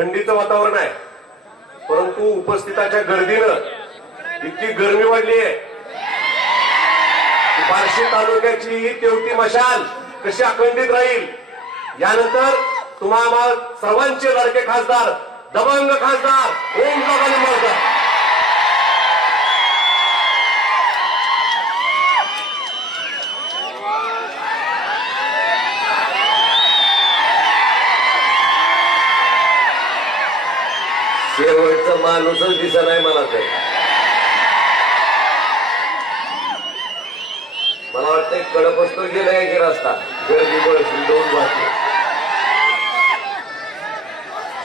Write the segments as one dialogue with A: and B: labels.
A: थंडीचं वातावरण आहे. परंतु उपस्थिताच्या गर्दीनं इतकी गर्मी वाढली आहे. बार्शी तालुक्याची ही तेवटी मशाल कशी अखंडित राहील? यानंतर तुम्हाला सर्वांचे लाडके खासदार दबंग खासदार ओम दादा निंबाळकर
B: शेवटचा माणूसच दिसत नाही मला तर. मला वाटतंय कडपस्तूर आहे की रस्ता. गर्दी बळशी दोन वाजते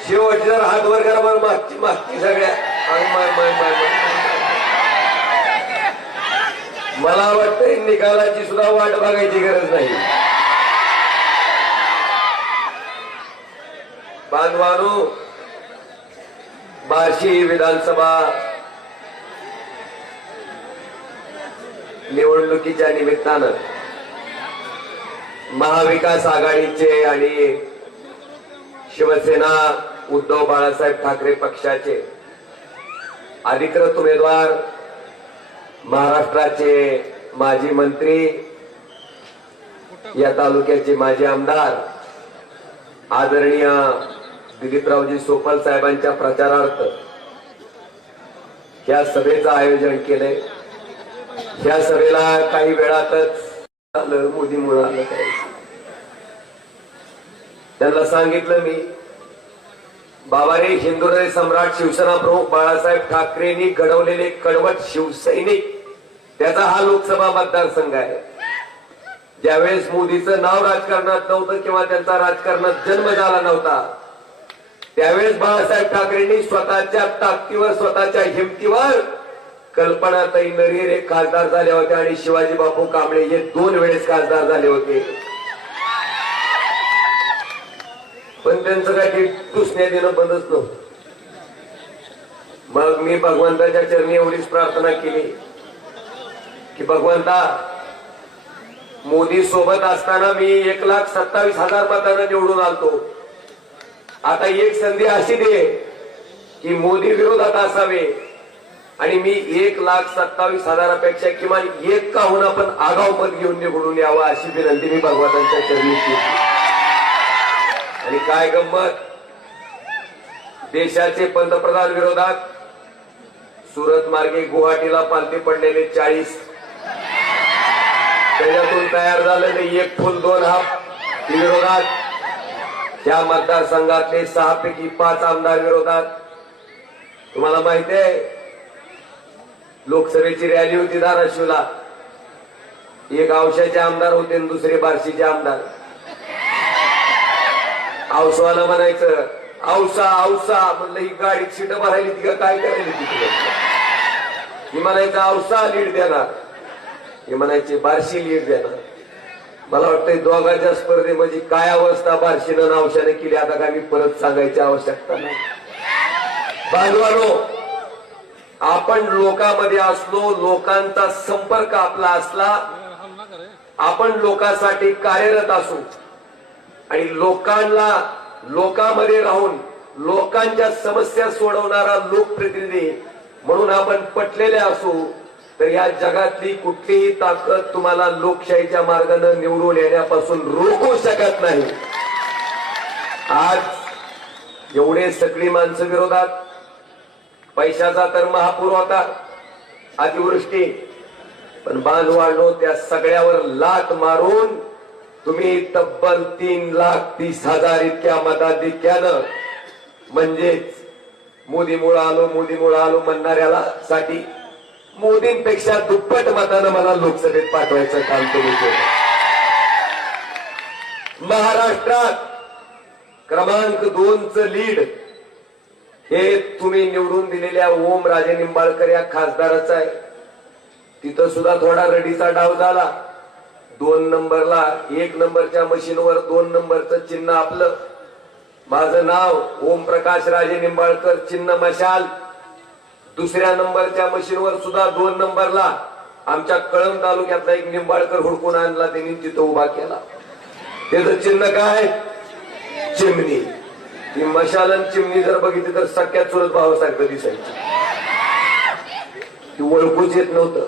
B: शेवटची जर हात वर करा बरं मागची मागची सगळ्या. माय माय माय. मला वाटतंय निकालाची सुद्धा वाट बघायची गरज नाही. बांधवानू बार्शी विधानसभा निवडणुकीच्या निमित्तानं महाविकास आघाडीचे आणि शिवसेना उद्धव बाळासाहेब ठाकरे पक्षाचे अधिकृत उमेदवार महाराष्ट्राचे माजी मंत्री या तालुक्याचे माजी आमदार आदरणीय दिलीपरावजी सोपल साहेबांच्या प्रचारार्थ या सभेचं आयोजन केलंय. या सभेला काही वेळातच आलं मोदीमुळे आलं काय त्यांना सांगितलं मी बाबाने हिंदुराय सम्राट शिवसेना प्रमुख बाळासाहेब ठाकरेंनी घडवलेले कडवट शिवसैनिक त्याचा हा लोकसभा मतदारसंघ आहे. ज्यावेळेस मोदीचं नाव राजकारणात नव्हतं किंवा त्यांचा राजकारणात जन्म झाला नव्हता त्यावेळेस बाळासाहेब ठाकरेंनी स्वतःच्या ताकदीवर स्वतःच्या हिमतीवर कल्पनाताई नरीर हे खासदार झाले होते आणि शिवाजी बापू कांबळे हे दोन वेळेस खासदार झाले होते. पण त्यांचं काही ते टुसण्या देणं बंदच नव्हतं. मग मी भगवंताच्या चरणी एवढीच प्रार्थना केली की भगवंता मोदी सोबत असताना मी एक लाख सत्तावीस हजार मतांना निवडून आलतो. आता एक संधी अशी दे की मोदी विरोधात असावे. आणि मी एक लाख सत्तावीस हजारापेक्षा किमान एक का होणं पण आगाव मत घेऊन निवडून यावं अशी विनंती मी भगवंतांच्या चरणी केली. आणि काय गंमत देशाचे पंतप्रधान विरोधात सुरत मार्गे गुवाहाटीला पालथे पडलेले चाळीस. त्याच्यातून तयार झालेले एक फुल दोन हाफ. विरोधात त्या मतदारसंघातले सहा पैकी पाच आमदार विरोधात. तुम्हाला माहिती आहे लोकसभेची रॅली होती धाराशिवला. एक औशाचे आमदार होते आणि दुसरे बार्शीचे आमदार. औसवाला म्हणायचं औसा औसा म्हणलं ही गाडीत सीट भरायली ती का काय करायली तिकडे? ही म्हणायचं औसा लीड देणार. हे म्हणायचे बार्शी लीड देणार. मला वाटतंय दोघांच्या स्पर्धेमध्ये काय अवस्था बारशीनं नावशाने केली आता काय मी परत सांगायची आवश्यकता नाही. बांधवानो आपण लोकांमध्ये असलो लोकांचा संपर्क आपला असला आपण लोकांसाठी कार्यरत असू आणि लोकांना लोकांमध्ये राहून लोकांच्या समस्या सोडवणारा लोकप्रतिनिधी म्हणून आपण पटलेले असू तर या जगातली कुठलीही ताकद तुम्हाला लोकशाहीच्या मार्गाने निवडून येण्यापासून रोखू शकत नाही. आज एवढे सगळी माणसं विरोधात. पैशाचा तर महापूर होता. अतिवृष्टी. पण बांधवांनो त्या सगळ्यावर लाट मारून तुम्ही तब्बल तीन लाख तीस हजार इतक्या मताधिक्यानं म्हणजेच मोदीमुळं आलो मोदीमुळं आलो म्हणणाऱ्याला साठी मोदींपेक्षा दुप्पट मतानं मला लोकसभेत पाठवायचं काम तुम्ही केलं. महाराष्ट्रात क्रमांक दोनच लीड हे तुम्ही निवडून दिलेल्या ओम राजे निंबाळकर या खासदाराचं आहे. तिथं सुद्धा थोडा रडीचा डाव झाला. दोन नंबरला एक नंबरच्या मशीनवर दोन नंबरचं चिन्ह आपलं. माझं नाव ओम प्रकाश राजे निंबाळकर चिन्ह मशाल. दुसऱ्या नंबरच्या मशीनवर सुद्धा दोन नंबरला आमच्या कळंब तालुक्यातला एक निंबाळकर हुडकून आणला त्यांनी तिथं उभा केला. त्याचं चिन्ह काय? चिमणी. ती मशालन चिमणी जर बघितली तर सख्यात चुरत भावासारखं दिसायची. ती ओळखूच येत नव्हतं.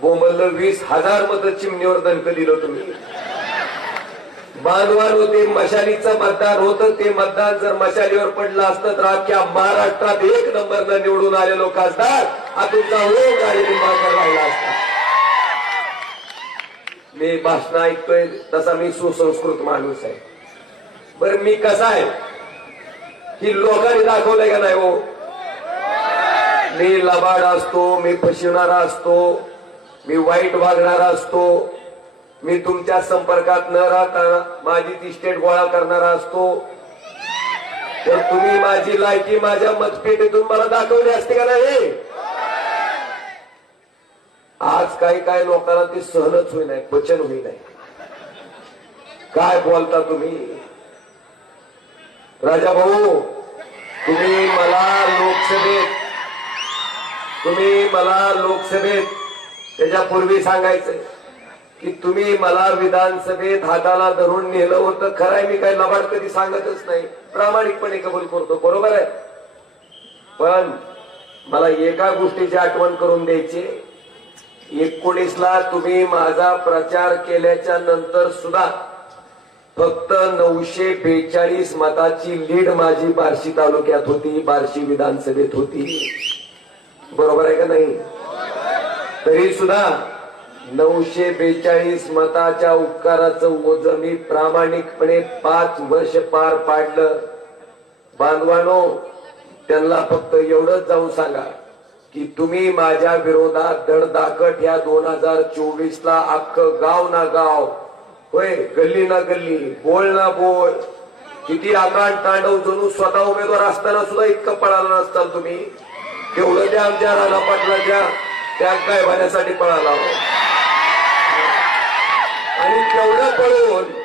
B: बोंबललं वीस हजार मत चिमणीवर दणक दिलं तुम्ही. बांधवान होते मशालीचं मतदान होतं. ते मतदान जर मशालीवर पडलं असतं तर अख्ख्या महाराष्ट्रात एक नंबरनं निवडून आलेलो खासदार हा तुमचा ओघ आणि निंबाळकर राहिला असता. मी भाषण ऐकतोय तसा मी सुसंस्कृत माणूस आहे. बर मी कसा आहे? की लोकांनी दाखवलंय का नाही हो? मी लबाड असतो मी फसवणारा असतो मी वाईट वागणारा असतो. मी तुमच्या संपर्कात न राहता माझी ती स्टेट गोळा करणारा असतो. तर तुम्ही माझी लायकी माझ्या मतपेटीतून मला दाखवली असते का नाही? आज काही काही लोकांना ती सहनच होई नाही वचन होई नाही. काय बोलता तुम्ही? राजा भाऊ तुम्ही मला लोकसभेत तुम्ही मला लोकसभेत त्याच्यापूर्वी सांगायचं की तुम्ही मला विधानसभेत हाताला धरून नेलं होतं. खरं आहे मी काही लबाड कधी सांगतच नाही. प्रामाणिकपणे कबूल करतो बरोबर आहे? पण मला एका गोष्टीची आठवण करून द्यायची. एकोणीसला तुम्ही माझा प्रचार केल्याच्यानंतर सुद्धा फक्त नऊशे बेचाळीस मताची लीड माझी बार्शी तालुक्यात होती बार्शी विधानसभेत होती. बरोबर आहे का नाही? तरी सुद्धा नऊशे बेचाळीस मताच्या उपकाराचं ओझ मी प्रामाणिकपणे पाच वर्ष पार पाडलं. बांधवानो त्यांना फक्त एवढंच जाऊन सांगा की तुम्ही माझ्या विरोधात धडधाकट या दोन हजार चोवीस ला अख्खं गाव ना गाव होय गल्ली ना गल्ली बोल ना बोल किती आकांड तांडव जणू स्वतः उमेदवार असताना सुद्धा इतकं पळाला नसताल तुम्ही. तेवढं त्या आमच्या राणा पाटलाच्या त्या काय गायभाण्यासाठी पळाला हो? आणि तेवढं पळून